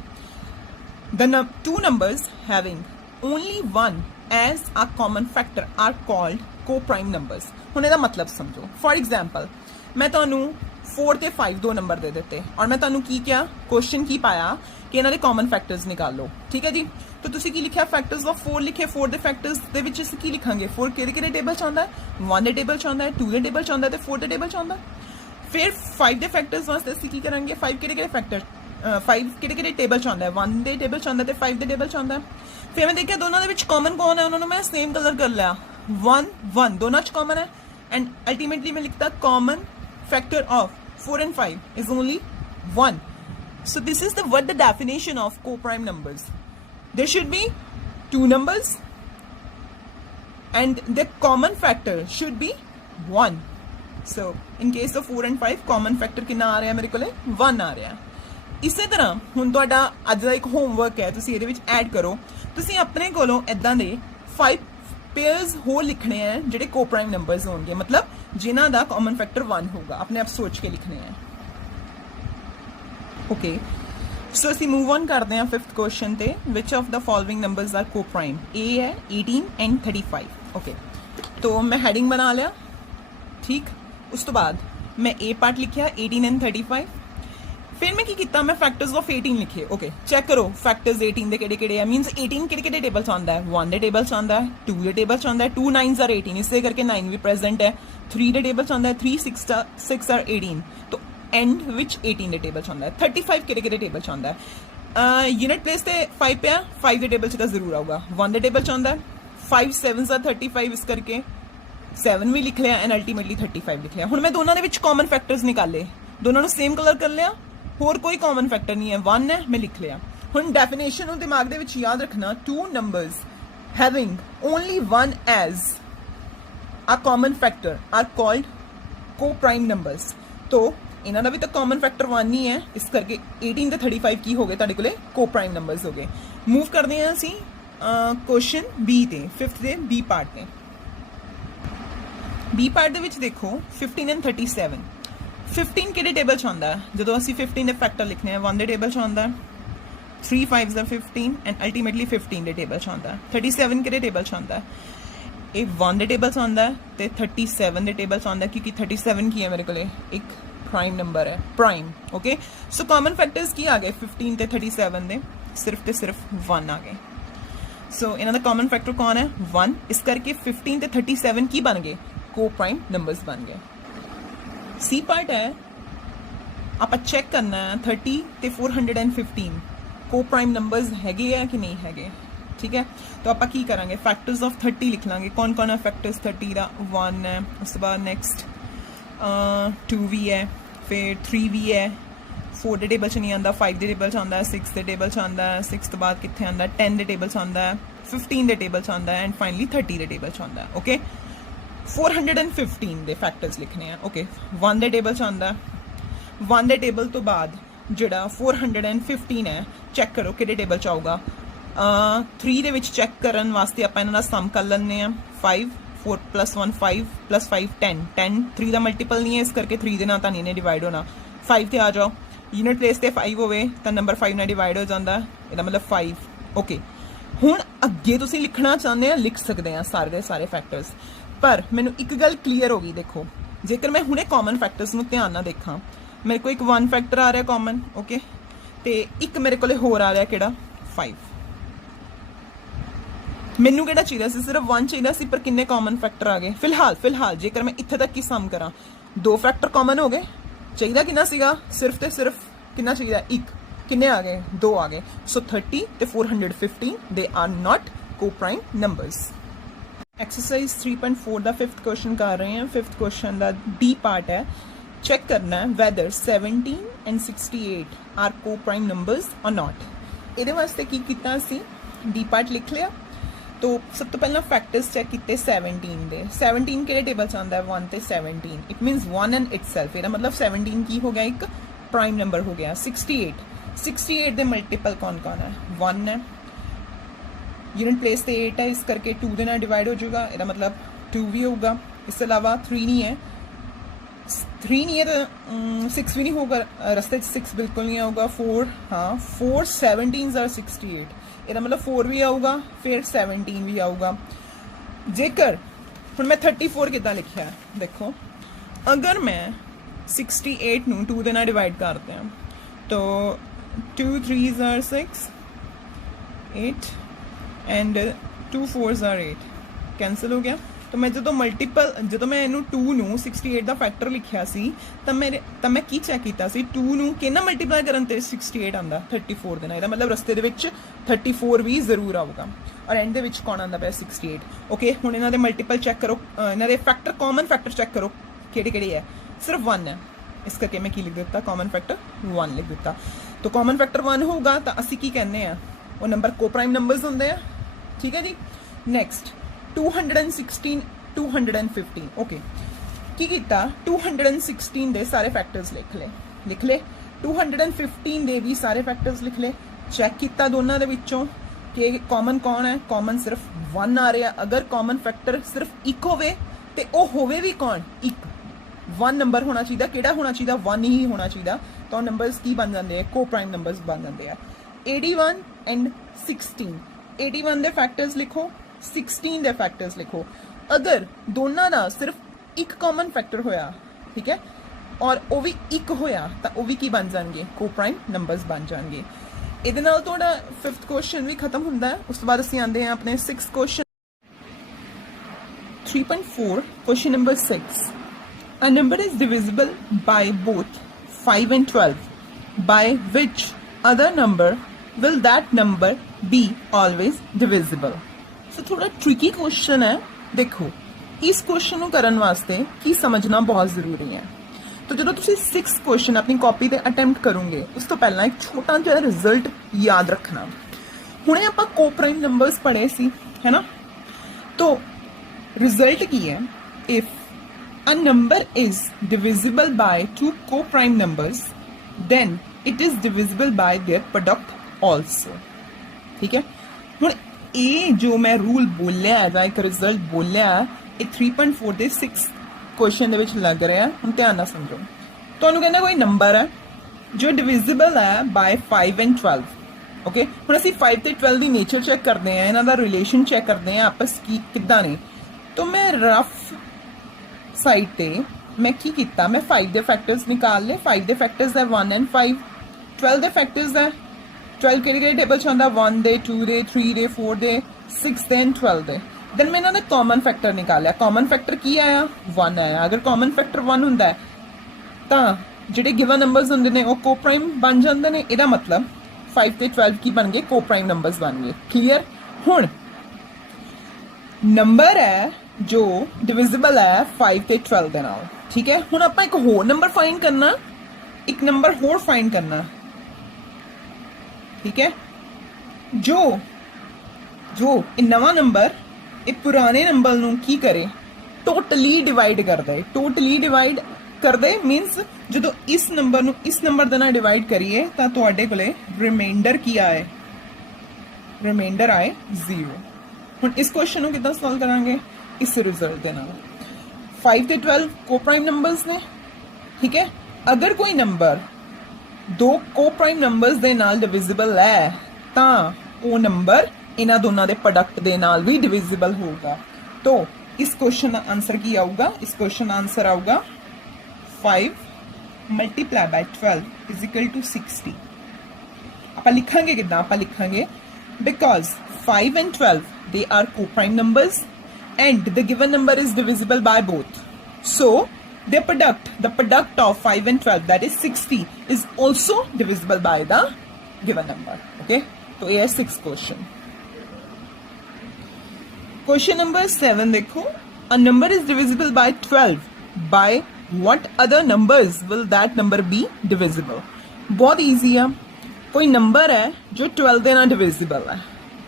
the 2 numbers having only 1 as a common factor are called coprime numbers. हुण इहदा मतलब समझो, फॉर एग्जाम्पल मैं तुहानूं 4 ਤੇ 5 ਦੋ ਨੰਬਰ ਦੇ ਦਿੱਤੇ ਔਰ ਮੈਂ ਤੁਹਾਨੂੰ ਕੀ ਕਿਹਾ, ਕੁਐਸਚਨ ਕੀ ਪਾਇਆ ਕਿ ਇਹਨਾਂ ਦੇ ਕਾਮਨ ਫੈਕਟਰਸ ਨਿਕਾਲੋ, ਠੀਕ ਹੈ ਜੀ। ਤਾਂ ਤੁਸੀਂ ਕੀ ਲਿਖਿਆ, ਫੈਕਟਰਸ ਆਫ 4 ਲਿਖੇ। 4 ਦੇ ਫੈਕਟਰਸ ਦੇ ਵਿੱਚ ਅਸੀਂ ਕੀ ਲਿਖਾਂਗੇ, 4 ਕਿਹੜੇ ਕਿਹੜੇ ਟੇਬਲ 'ਚ ਆਉਂਦਾ ਹੈ, 1 ਦੇ ਟੇਬਲ 'ਚ ਆਉਂਦਾ ਹੈ, 2 ਦੇ ਟੇਬਲ 'ਚ ਆਉਂਦਾ ਹੈ ਤੇ 4 ਦੇ ਟੇਬਲ 'ਚ ਆਉਂਦਾ ਹੈ। ਫਿਰ 5 ਦੇ ਫੈਕਟਰਸ ਵਾਸਤੇ ਅਸੀਂ ਕੀ ਕਰਾਂਗੇ, 5 ਕਿਹੜੇ ਕਿਹੜੇ ਫੈਕਟਰ 5 ਕਿਹੜੇ ਕਿਹੜੇ ਟੇਬਲ 'ਚ ਆਉਂਦਾ ਹੈ, 1 ਦੇ ਟੇਬਲ 'ਚ ਆਉਂਦਾ ਤੇ 5 ਦੇ ਟੇਬਲ 'ਚ ਆਉਂਦਾ ਹੈ। ਫਿਰ ਮੈਂ ਦੇਖਿਆ ਦੋਨਾਂ ਦੇ ਵਿੱਚ ਕਾਮਨ ਕੌਣ ਹੈ, ਉਹਨਾਂ ਨੂੰ ਮੈਂ ਸੇਮ ਕਲਰ ਕਰ ਲਿਆ, 1 1 ਦੋਨਾਂ 'ਚ ਕਾਮਨ ਹੈ। ਐਂਡ ਅਲਟੀਮੇਟਲੀ ਮੈਂ ਲਿਖਤਾ common factor of 4 and 5 is only 1. So this is the definition of co-prime numbers. There should be 2 numbers and the common factor should be 1. So in case of 4 and 5 common factor कितना आ रहा है मेरे को 1 आ रहा है। इसे तरह हुण तुहाडा अज दा एक होमवर्क है, तुसीं इहदे विच ऐड करो, तुसीं अपने कोलों इदां दे 5 पेयर्स हो लिखने हैं जिहड़े को प्राइम नंबर्स होणगे, मतलब जिन्हां दा कॉमन फैक्टर 1 होगा, अपने आप सोच के लिखने हैं। ओके, सो असीं मूव ऑन करते हैं 5th क्वेश्चन ते, which of the following numbers are coprime. ए है 18 एंड 35। ओके, तो मैं हेडिंग बना लिया, ठीक। उस तो बाद मैं ए पार्ट लिखिया 18 एंड 35। फिर मैं की किया, मैं फैक्टर्स ऑफ 18 लिखे। ओके, चेक करो फैक्टर्स 18 के केड़े केड़े है, मीनस 18 केड़े केड़े टेबल आंदा है, 1 दे टेबल आंदा है, 2 दे टेबल आंदा है, 2 9s आर 18 इससे करके 9 भी प्रेजेंट है, 3 दे टेबल आंदा है, 3 6 आर 18, तो एंड विच 18 दे टेबल आंदा है। 35 केड़े केड़े टेबल आंदा है, यूनिट प्लेस ते 5 पे 5 दे टेबल तो जरूर आऊगा, 1 दे टेबल आंदा है, 5 7s आर 35 इस करके 7 भी लिख लिया एंड अल्टीमेटली 35 लिख लिया। हुण मैं दोनों दे विच कॉमन फैक्टर्स निकाले, दोनों सेम कलर कर लिया, होर कोई कॉमन फैक्टर नहीं है, 1 है, मैं लिख लिया। हुण डेफिनेशन नूं दिमाग दे विच याद रखना, 2 numbers having only 1 as a common factor are called coprime numbers. तो इन्हां दा भी तो कॉमन फैक्टर 1 ही है, इस करके 18 ते 35 की हो गए तुहाडे कोले को प्राइम नंबर्स हो गए। मूव करते हैं असीं क्वेश्चन बी ते, 5th दे बी पार्ट ते। बी पार्ट दे विच देखो 15 एंड 37। 15 किहड़े टेबल च आंदा है, जदों असीं 15 दे फैक्टर लिखने हैं 1 दे टेबल च आंदा है, 3 5s आर 15 एंड अल्टीमेटली 15 दे टेबल च आंदा है। 37 किहड़े टेबल च आंदा है, ये 1 दे टेबल च आंदा है ते 37 दे टेबल च आंदा है, क्योंकि 37 की है मेरे को एक प्राइम नंबर है, prime. Okay, so common factors की आ गए 15 ते 37 दे, सिर्फ ते सिर्फ 1 आ गए। ਸੋ ਇਹਨਾਂ ਦਾ ਕਾਮਨ ਫੈਕਟਰ ਕੌਣ ਹੈ 1, ਇਸ ਕਰਕੇ 15 ਤੇ 37 ਕੀ ਬਣ ਗਏ ਕੋ ਪ੍ਰਾਈਮ ਨੰਬਰਸ ਬਣ ਗਏ। ਸੀ ਪਾਰਟ ਹੈ ਆਪਾਂ ਚੈੱਕ ਕਰਨਾ ਹੈ 30 ਤੇ 415 ਕੋ ਪ੍ਰਾਈਮ ਨੰਬਰਸ ਹੈਗੇ ਆ ਕਿ ਨਹੀਂ ਹੈਗੇ। ठीक है, तो आप की करेंगे फैक्टर्स ऑफ 30 लिख लाँगे। कौन कौन है फैक्टर्स 30 का 1 है, उस बाद नैक्सट 2 भी है, फिर 3 भी है, 4 के टेबल च नहीं आता, 5 के टेबल च आता है, 6 के टेबल च आता है, 6 तो बाद कितने आता है 10 के टेबल च आता है, 15 के टेबल च आता है एंड फाइनली 30 के टेबल च आता है। ओके 415 के फैक्टर्स लिखने हैं। ओके 1 के टेबल च आता है, 1 के टेबल तो बाद जोड़ा 415 है चैक करो कि टेबल च आऊगा। 3 ਦੇ ਵਿੱਚ ਚੈੱਕ ਕਰਨ ਵਾਸਤੇ ਆਪਾਂ ਇਹਨਾਂ ਦਾ ਸਮ ਕਰ ਲੈਂਦੇ ਆ 5 4 + 1 5 + 5 10 10 3 ਦਾ ਮਲਟੀਪਲ ਨਹੀਂ ਹੈ ਇਸ ਕਰਕੇ 3 ਦੇ ਨਾਲ ਤਾਂ ਨਹੀਂ ਨੇ ਡਿਵਾਈਡ ਹੋਣਾ। 5 ਤੇ ਆ ਜਾਓ, ਯੂਨਿਟ ਪਲੇਸ ਤੇ 5 ਹੋਵੇ ਤਾਂ ਨੰਬਰ 5 ਨਾਲ ਡਿਵਾਈਡ ਹੋ ਜਾਂਦਾ, ਇਹਦਾ ਮਤਲਬ 5। ਓਕੇ ਹੁਣ ਅੱਗੇ ਤੁਸੀਂ ਲਿਖਣਾ ਚਾਹੁੰਦੇ ਆ ਲਿਖ ਸਕਦੇ ਆ ਸਾਰੇ ਦੇ ਸਾਰੇ ਫੈਕਟਰਸ, ਪਰ ਮੈਨੂੰ ਇੱਕ ਗੱਲ ਕਲੀਅਰ ਹੋ ਗਈ। ਦੇਖੋ ਜੇਕਰ ਮੈਂ ਹੁਣੇ ਕਾਮਨ ਫੈਕਟਰਸ ਨੂੰ ਧਿਆਨ ਨਾਲ ਦੇਖਾਂ, ਮੇਰੇ ਕੋਲ ਇੱਕ 1 ਫੈਕਟਰ ਆ ਰਿਹਾ ਕਾਮਨ, ਓਕੇ, ਤੇ ਇੱਕ ਮੇਰੇ ਕੋਲੇ ਹੋਰ ਆ ਰਿਹਾ ਕਿਹੜਾ 5। ਮੈਨੂੰ ਕਿਹੜਾ ਚਾਹੀਦਾ ਸੀ ਸਿਰਫ 1 ਚਾਹੀਦਾ ਸੀ, ਪਰ ਕਿੰਨੇ ਕਾਮਨ ਫੈਕਟਰ ਆ ਗਏ। ਫਿਲਹਾਲ ਜੇਕਰ ਮੈਂ ਇੱਥੇ ਤੱਕ ਹੀ ਸਮ ਕਰਾਂ 2 ਫੈਕਟਰ ਕਾਮਨ ਹੋ ਗਏ। ਚਾਹੀਦਾ ਕਿੰਨਾ ਸੀਗਾ ਸਿਰਫ ਤੇ ਸਿਰਫ ਕਿੰਨਾ ਚਾਹੀਦਾ 1, ਕਿੰਨੇ ਆ ਗਏ 2 ਆ ਗਏ। ਸੋ 30 ਤੇ 415 ਦੇ are not coprime numbers. Exercise 3.4 ਦਾ 5th ਕੁਐਸਚਨ ਕਰ ਰਹੇ ਹਾਂ। 5th ਕੁਐਸਚਨ ਦਾ ਡੀ ਪਾਰਟ ਹੈ, ਚੈੱਕ ਕਰਨਾ ਹੈ whether 17 and 68 are co-prime numbers or not। ਇਹਦੇ ਵਾਸਤੇ ਕੀ ਕੀਤਾ ਸੀ, ਡੀ ਪਾਰਟ ਲਿਖ ਲਿਆ। तो सब तो पहला फैक्टर्स चेक किए 17 दे। 17 किहड़े टेबल च आंदा है 1 ते 17, इट मीनस 1 एंड इटसेल्फ, ਇਹਦਾ मतलब 17 की हो गया एक प्राइम नंबर हो गया। 68 दे मल्टीपल कौन कौन है 1 है, यूनिट प्लेस ते 8 है इस करके 2 दे नाल डिवाइड हो जाएगा, ਇਹਦਾ मतलब 2 भी होगा। इसके अलावा 3 नहीं है तो 6 भी नहीं होगा, रस्ते 6 बिल्कुल नहीं आऊगा। 4 हाँ 4 17s are 68, ਇਹਦਾ मतलब 4 भी आऊगा फिर 17 भी आऊगा। जेकर ਹੁਣ मैं 34 ਕਿੱਦਾਂ ਲਿਖਿਆ ਹੈ, देखो अगर मैं 68 ਨੂੰ 2 ਦੇ ਨਾਲ डिवाइड करते हैं तो 2 3s are 6 8 and 2 4s are 8 cancel हो गया। तो मैं ਜਦੋਂ ਮੈਂ ਇਹਨੂੰ 2 ਨੂੰ 68 ਦਾ ਫੈਕਟਰ ਲਿਖਿਆ ਸੀ ਤਾਂ ਮੈਂ ਕੀ ਚੈੱਕ ਕੀਤਾ ਸੀ 2 ਨੂੰ ਕਿੰਨਾ ਮਲਟੀਪਲਾਈ ਕਰਨ ਤੇ 68 ਆਂਦਾ 34 ਦੇ ਨਾਲ, ਇਹਦਾ ਮਤਲਬ ਰਸਤੇ ਦੇ ਵਿੱਚ 34 ਵੀ ਜ਼ਰੂਰ ਆਊਗਾ ਔਰ ਐਂਡ ਦੇ ਵਿੱਚ ਕੌਣ ਆਂਦਾ ਪਿਆ 68। ਓਕੇ ਹੁਣ ਇਹਨਾਂ ਦੇ ਮਲਟੀਪਲ ਚੈੱਕ ਕਰੋ, ਇਹਨਾਂ ਦੇ ਫੈਕਟਰ ਕਾਮਨ ਫੈਕਟਰ ਚੈੱਕ ਕਰੋ ਕਿਹੜੇ ਹੈ, ਸਿਰਫ 1 ਹੈ ਇਸ ਕਰਕੇ ਮੈਂ ਕੀ ਲਿਖ ਦਿੱਤਾ ਕਾਮਨ ਫੈਕਟਰ 1 ਲਿਖ ਦਿੱਤਾ। तो कॉमन फैक्टर 1 होगा तो ਅਸੀਂ ਕੀ ਕਹਿੰਦੇ ਆ ਉਹ ਨੰਬਰ ਕੋ-ਪ੍ਰਾਈਮ ਨੰਬਰਸ ਹੁੰਦੇ ਆ, ਠੀਕ ਹੈ ਜੀ। ਨੈਕਸਟ 216 215 ਓਕੇ ਕੀ ਕੀਤਾ 216 ਦੇ ਸਾਰੇ ਫੈਕਟਰਸ ਲਿਖ ਲੈ 215 ਦੇ ਵੀ ਸਾਰੇ ਫੈਕਟਰਸ ਲਿਖ ਲੈ। ਚੈੱਕ ਕੀਤਾ ਦੋਨਾਂ ਦੇ ਵਿੱਚੋਂ ਕਿ ਕਾਮਨ ਕੌਣ ਹੈ, ਕਾਮਨ ਸਿਰਫ 1 ਆ ਰਿਹਾ। ਅਗਰ ਕਾਮਨ ਫੈਕਟਰ ਸਿਰਫ 1 ਹੋਵੇ ਤੇ ਉਹ ਹੋਵੇ ਵੀ ਕੌਣ 1 1 ਨੰਬਰ ਹੋਣਾ ਚਾਹੀਦਾ, ਕਿਹੜਾ ਹੋਣਾ ਚਾਹੀਦਾ 1 ਹੀ ਹੋਣਾ ਚਾਹੀਦਾ, ਤਾਂ ਨੰਬਰਸ ਕੀ ਬਣ ਜਾਂਦੇ ਆ ਕੋ-ਪ੍ਰਾਈਮ ਨੰਬਰਸ ਬਣ ਜਾਂਦੇ ਆ। 81 ਐਂਡ 16 81 ਦੇ ਫੈਕਟਰਸ ਲਿਖੋ 16 ਦੇ ਫੈਕਟਰਸ ਲਿਖੋ। ਅਗਰ ਦੋਨਾਂ ਦਾ ਸਿਰਫ ਇੱਕ ਕਾਮਨ ਫੈਕਟਰ ਹੋਇਆ, ਠੀਕ ਹੈ, ਔਰ ਉਹ ਵੀ ਇੱਕ ਹੋਇਆ ਤਾਂ ਉਹ ਵੀ ਕੀ ਬਣ ਜਾਣਗੇ ਕੋ-ਪ੍ਰਾਈਮ ਨੰਬਰਸ ਬਣ ਜਾਣਗੇ। ਇਹਦੇ ਨਾਲ ਤੁਹਾਡਾ 5th ਕੁਐਸਚਨ ਵੀ ਖਤਮ ਹੁੰਦਾ ਹੈ। ਉਸ ਤੋਂ ਬਾਅਦ ਅਸੀਂ ਆਉਂਦੇ ਹਾਂ ਆਪਣੇ 6th question 3.4 question number 6। A number is divisible by both 5 and 12. By which other number will that number be always divisible? So थोड़ा tricky question है। देखो इस क्वेश्चन ਨੂੰ ਕਰਨ ਵਾਸਤੇ ਕੀ ਸਮਝਣਾ ਬਹੁਤ ਜ਼ਰੂਰੀ ਹੈ। तो ਜਦੋਂ ਤੁਸੀਂ 6th क्वेश्चन ਆਪਣੀ ਕਾਪੀ ਤੇ ਅਟੈਂਪਟ ਕਰੋਗੇ ਉਸ ਤੋਂ ਪਹਿਲਾਂ ਇੱਕ ਛੋਟਾ ਜਿਹਾ ਰਿਜ਼ਲਟ ਯਾਦ ਰੱਖਣਾ। ਹੁਣੇ ਆਪਾਂ ਕੋ-ਪ੍ਰਾਈਮ ਨੰਬਰਸ ਪੜ੍ਹੇ ਸੀ, ਹੈ ਨਾ। तो रिजल्ट की है if a number is divisible by two co-prime numbers then it is divisible by their product also, ठीक है। ਹੁਣ ਇਹ ਜੋ ਮੈਂ ਰੂਲ ਬੋਲਿਆ ਜਾਂ ਇੱਕ ਰਿਜ਼ਲਟ ਬੋਲਿਆ ਇਹ 3.4 ਦੇ 6 ਕੁਐਸਚਨ ਦੇ ਵਿੱਚ ਲੱਗ ਰਿਹਾ। ਹੁਣ ਧਿਆਨ ਨਾਲ ਸਮਝੋ, ਤੁਹਾਨੂੰ ਕਹਿੰਦਾ ਕੋਈ ਨੰਬਰ ਹੈ ਜੋ ਡਿਵਿਜ਼ੀਬਲ ਹੈ ਬਾਈ 5 ਐਂਡ 12, ਓਕੇ। ਹੁਣ ਅਸੀਂ 5 ਤੇ 12 ਦੀ ਨੇਚਰ ਚੈੱਕ ਕਰਦੇ ਹਾਂ, ਇਹਨਾਂ ਦਾ ਰਿਲੇਸ਼ਨ ਚੈੱਕ ਕਰਦੇ ਹਾਂ ਆਪਸ ਕੀ ਕਿੱਦਾਂ ਨੇ। तो मैं रफ साइड पे मैं की किया मैं 5 ਦੇ फैक्टर्स निकाल ले। 5 ਦੇ फैक्टर्स है 1 and 5। 12 ਦੇ फैक्टर्स है 12 ਕਿਹੜੇ टेबल ਚ ਆਉਂਦਾ 1 ਦੇ 2 ਦੇ 3 ਦੇ 4 ਦੇ 6 ਦੇ ਐਂਡ 12 ਦੇ। ਦੈਨ ਮੈਂ ਇਹਨਾਂ ਦਾ ਕਾਮਨ ਫੈਕਟਰ ਨਿਕਾਲਿਆ। ਕਾਮਨ ਫੈਕਟਰ ਕੀ ਆਇਆ? 1 ਆਇਆ। ਅਗਰ ਕਾਮਨ ਫੈਕਟਰ 1 ਹੁੰਦਾ ਹੈ ਤਾਂ ਜਿਹੜੇ ਗਿਵਨ ਨੰਬਰਸ ਹੁੰਦੇ ਨੇ ਉਹ ਕੋਪ੍ਰਾਈਮ ਬਣ ਜਾਂਦੇ ਨੇ। ਇਹਦਾ ਮਤਲਬ 5 ਤੇ 12 ਕੀ ਬਣ ਗਏ? ਕੋਪ੍ਰਾਈਮ ਨੰਬਰਸ ਬਣ ਗਏ। ਕਲੀਅਰ? ਹੁਣ ਨੰਬਰ ਹੈ ਜੋ ਡਿਵਿਜ਼ੀਬਲ ਹੈ 5 ਤੇ 12 ਦੇ ਨਾਲ, ਠੀਕ ਹੈ। ਹੁਣ ਆਪਾਂ ਇੱਕ ਹੋਰ ਨੰਬਰ ਫਾਈਂਡ ਕਰਨਾ, ਇੱਕ ਨੰਬਰ ਹੋਰ ਫਾਈਂਡ ਕਰਨਾ, ਠੀਕ ਹੈ। ਜੋ ਇਹ ਨਵਾਂ ਨੰਬਰ ਇਹ ਪੁਰਾਣੇ ਨੰਬਰ ਨੂੰ ਕੀ ਕਰੇ? ਟੋਟਲੀ ਡਿਵਾਈਡ ਕਰਦਾ ਹੈ। ਟੋਟਲੀ ਡਿਵਾਈਡ ਕਰਦੇ ਮੀਨਸ ਜਦੋਂ ਇਸ ਨੰਬਰ ਨੂੰ ਇਸ ਨੰਬਰ ਦੇ ਨਾਲ ਡਿਵਾਈਡ ਕਰੀਏ ਤਾਂ ਤੁਹਾਡੇ ਕੋਲੇ ਰਿਮਾਈਂਡਰ ਕੀ ਆਏ? ਰਿਮਾਈਂਡਰ ਆਏ 0। ਹੁਣ ਇਸ ਕੁਐਸਚਨ ਨੂੰ ਕਿੱਦਾਂ ਸੋਲਵ ਕਰਾਂਗੇ? ਇਸ ਰਿਜ਼ਲਟ ਦੇ ਨਾਲ। 5 ਤੇ 12 ਕੋਪ੍ਰਾਈਮ ਨੰਬਰਸ ਨੇ, ਠੀਕ ਹੈ। ਅਗਰ ਕੋਈ ਨੰਬਰ ਦੋ ਕੋਪ੍ਰਾਈਮ ਨੰਬਰਸ ਦੇ ਨਾਲ ਡਿਵਿਜ਼ੀਬਲ ਹੈ ਤਾਂ ਉਹ ਨੰਬਰ ਇਹਨਾਂ ਦੋਨਾਂ ਦੇ ਪ੍ਰੋਡਕਟ ਦੇ ਨਾਲ ਵੀ ਡਿਵਿਜ਼ੀਬਲ ਹੋਊਗਾ। तो इस क्वेश्चन का आंसर की आऊगा? इस क्वेश्चन का आंसर आऊगा 5 multiply by 12 is equal to 60। आप लिखांगे कितना? आप लिखांगे because 5 and 12 they are co-prime numbers and the given number is divisible by both, so their product, the product of 5 and 12, that is 60, is also divisible by the given number. Okay, so ये है 6th question. Question number 7 देखो, a number is divisible by 12, by what other numbers will that number be divisible? बहुत easy है। कोई number है जो 12 ਦੇ ਨਾਲ divisible है,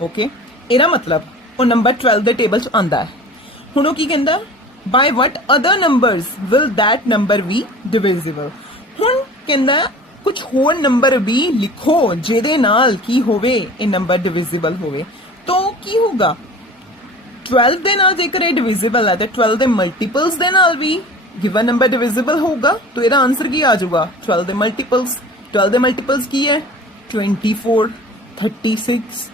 okay, ਇਹਦਾ ਮਤਲਬ ਉਹ ਨੰਬਰ 12 ਦੇ ਟੇਬਲ 'ਚ ਆਂਦਾ ਹੈ। ਹੁਣ ਉਹ ਕੀ ਕਹਿੰਦਾ? by what other numbers will that number be divisible? ਹੁਣ ਕਹਿੰਦਾ ਕੁਝ ਹੋਰ ਨੰਬਰ ਵੀ ਲਿਖੋ ਜਿਹਦੇ ਨਾਲ ਕੀ ਹੋਵੇ ਇਹ ਨੰਬਰ ਡਿਵਿਜ਼ੀਬਲ ਹੋਵੇ। ਤਾਂ ਕੀ ਹੋਊਗਾ? 12 ਦੇ ਨਾਲ ਜੇਕਰ ਇਹ ਡਿਵਿਜ਼ੀਬਲ ਹੈ ਤੇ 12 ਦੇ ਮਲਟੀਪਲਸ ਦੇ ਨਾਲ ਵੀ ਗਿਵਨ ਨੰਬਰ ਡਿਵਿਜ਼ੀਬਲ ਹੋਊਗਾ। ਤਾਂ ਇਹਦਾ ਆਨਸਰ ਕੀ ਆ ਜਾਊਗਾ? 12 ਦੇ ਮਲਟੀਪਲਸ। 12 ਦੇ ਮਲਟੀਪਲਸ ਕੀ ਹੈ? 24, 36,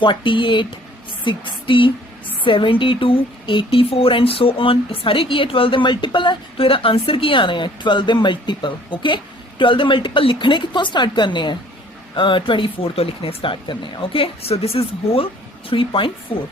48, 60, 72, 84 एंड सो ऑन। सारे की है 12 ਦੇ ਮਲਟੀਪਲ ਹੈ। तो ਇਹਦਾ ਆਨਸਰ ਕੀ ਆਣਾ ਹੈ? 12 ਦੇ ਮਲਟੀਪਲ। ओके, 12 ਦੇ ਮਲਟੀਪਲ ਲਿਖਣੇ ਕਿੱਥੋਂ ਸਟਾਰਟ ਕਰਨੇ ਆ? 24 ਤੋਂ ਲਿਖਣੇ ਸਟਾਰਟ ਕਰਨੇ ਆ। Okay, so this is whole 3.4।